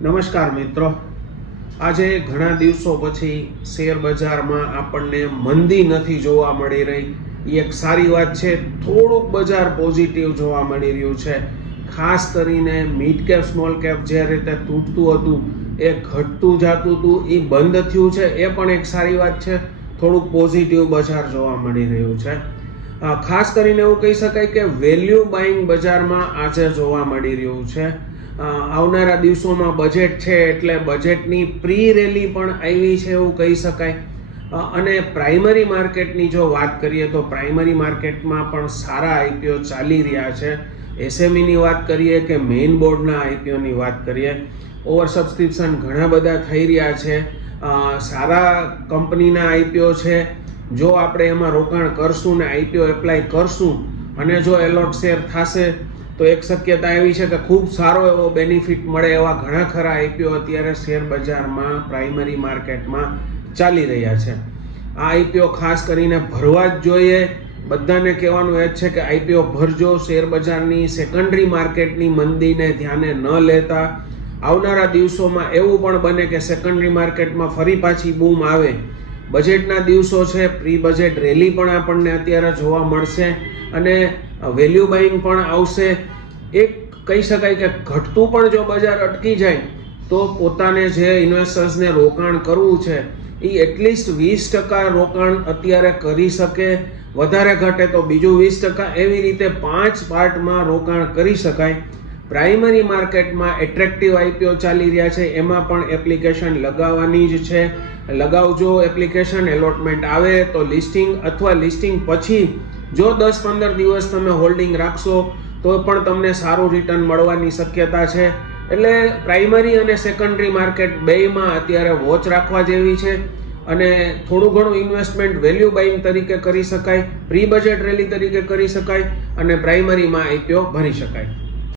નમસ્કાર મિત્રો, આજે ઘણા દિવસો પછી શેર બજારમાં આપણને મંદી નથી જોવા મળી રહી. એ એક સારી વાત છે. થોડુંક બજાર પોઝિટિવ જોવા મળી રહ્યું છે. ખાસ કરીને મિડ કેપ સ્મોલ કેપ જે રીતે તૂટતું હતું એ ઘટતું જતું હતું, એ બંધ થયું છે. એ પણ એક સારી વાત છે. થોડુંક પોઝિટિવ બજાર જોવા મળી રહ્યું છે. ખાસ કરીને એવું કહી શકાય કે વેલ્યુ બાઇંગ બજારમાં આજે જોવા મળી રહ્યું છે. આવનારા દિવસોમાં બજેટ છે એટલે બજેટની પ્રી રેલી પણ આવી છે એવું કહી શકાય. અને પ્રાઇમરી માર્કેટની જો વાત કરીએ તો પ્રાઇમરી માર્કેટમાં પણ સારા આઈપીઓ ચાલી રહ્યા છે. એસએમઈની વાત કરીએ કે મેઇન બોર્ડના આઈપીઓની વાત કરીએ, ઓવર સબસ્ક્રિપ્શન ઘણા બધા થઈ રહ્યા છે. સારા કંપનીના આઈપીઓ છે. જો આપણે એમાં રોકાણ કરશું ને આઈપીઓ એપ્લાય કરશું અને જો એલોટ શેર થશે તો એક શક્યતા એવી છે કે ખૂબ સારો એવો બેનિફિટ મળે એવા ઘણા ખરા આઈપીઓ અત્યારે શેર બજારમાં પ્રાઇમરી માર્કેટમાં ચાલી રહ્યા છે. આ આઈપીઓ ખાસ કરીને ભરવા જ જોઈએ. બધાને કહેવાનું એ જ છે કે આઈપીઓ ભરજો. શેર બજારની સેકન્ડરી માર્કેટની મંદીને ધ્યાને ન લેતા. આવનારા દિવસોમાં એવું પણ બને કે સેકન્ડરી માર્કેટમાં ફરી પાછી બૂમ આવે. બજેટના દિવસો છે, પ્રી બજેટ રેલી પણ આપણને અત્યારે જોવા મળશે અને વેલ્યુ બાઇંગ પણ આવશે. એક કહી શકાય કે ઘટતું પણ જો બજાર અટકી જાય તો પોતાને જે ઇન્વેસ્ટર્સને રોકાણ કરવું છે એ એટલીસ્ટ 20% રોકાણ અત્યારે કરી શકે. વધારે ઘટે તો બીજું 20%. એવી રીતે 5 પાર્ટમાં રોકાણ કરી શકાય. પ્રાઇમરી માર્કેટમાં એટ્રેક્ટિવ આઈપીઓ ચાલી રહ્યા છે, એમાં પણ એપ્લિકેશન લગાવવાની જ છે. લગાવજો એપ્લિકેશન. એલોટમેન્ટ આવે તો લિસ્ટિંગ અથવા લિસ્ટિંગ પછી જો 10-15 દિવસ તમે હોલ્ડિંગ રાખશો તો પણ તમને સારું રિટર્ન મળવાની શક્યતા છે. એટલે પ્રાઇમરી અને સેકન્ડરી માર્કેટ બેયમાં અત્યારે વોચ રાખવા જેવી છે અને થોડું ઘણું ઇન્વેસ્ટમેન્ટ વેલ્યુ બાઇંગ તરીકે કરી શકાય, પ્રી બજેટ રેલી તરીકે કરી શકાય અને પ્રાઇમરીમાં આઈપીઓ ભરી શકાય.